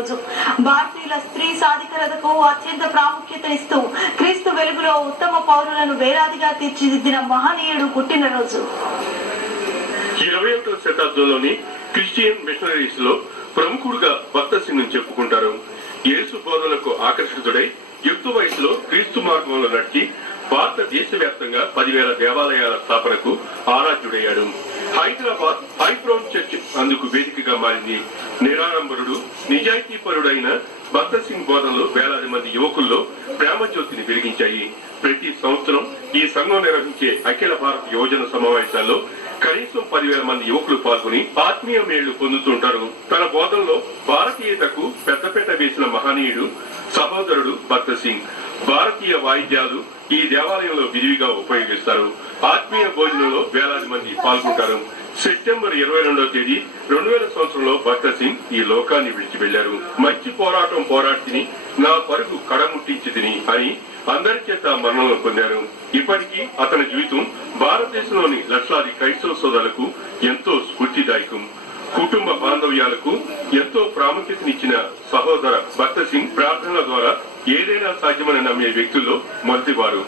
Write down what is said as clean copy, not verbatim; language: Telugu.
రోజు. భారతీయుల స్త్రీ సాధికారతకు అత్యంత ప్రాముఖ్యతనిస్తూ క్రీస్తు వెలుగులో ఉత్తమ పౌరులను వేలాదిగా తీర్చిదిద్దిన మహనీయుడు పుట్టినరోజు. 21వ శతాబ్దంలోని క్రిస్టియన్ మిషనరీస్ లో ప్రముఖుడుగా భక్త సింగ్ చెప్పుకుంటారు. యేసు బోధనలకు ఆకర్షితుడై యుక్త వయసులో క్రీస్తు మార్గంలో నడిచి భారతదేశ వ్యాప్తంగా 10,000 దేవాలయాల స్థాపనకు ఆరాధ్యుడయ్యాడు. హైదరాబాద్ హైబ్రౌన్ చర్చ్ అందుకు వేదికగా మారింది. నిరాడంబరుడు, నిజాయితీపరుడైన భక్త సింగ్ బోధనలు వేలాది మంది యువకుల్లో ప్రేమ జ్యోతిని వెలిగించాయి. ప్రతి సంవత్సరం ఈ సంఘం నిర్వహించే అఖిల భారత యువజన సమావేశాల్లో కనీసం 10,000 మంది యువకులు పాల్గొని ఆత్మీయ మేళ్లు పొందుతుంటారు. తన బోధనలో భారతీయతకు పెద్దపీట వేసిన మహనీయుడు సహోదరుడు భక్త సింగ్. భారతీయ వాయిద్యాలు ఈ దేవాలయంలో విరివిగా ఉపయోగిస్తారు. ఆత్మీయ భోజనంలో వేలాది మంది పాల్గొంటారు. సెప్టెంబర్ 22వ తేదీ 2000 సంవత్సరంలో భక్త సింగ్ ఈ లోకాన్ని విడిచి వెళ్లారు. మంచి పోరాటం పోరాడితిని, నా పరుగు కడముట్టించితిని అని అందరి చేత మన్ననలు పొందారు. ఇప్పటికీ అతని జీవితం భారతదేశంలోని లక్షలాది క్రైస్తవ సోదరులకు ఎంతో స్ఫూర్తిదాయకం. కుటుంబ బాంధవ్యాలకు ఎంతో ప్రాముఖ్యతనిచ్చిన సహోదర భక్త సింగ్ ప్రార్థనల ద్వారా ఏదైనా సాధ్యమని నమ్మే వ్యక్తుల్లో మొదటివారు.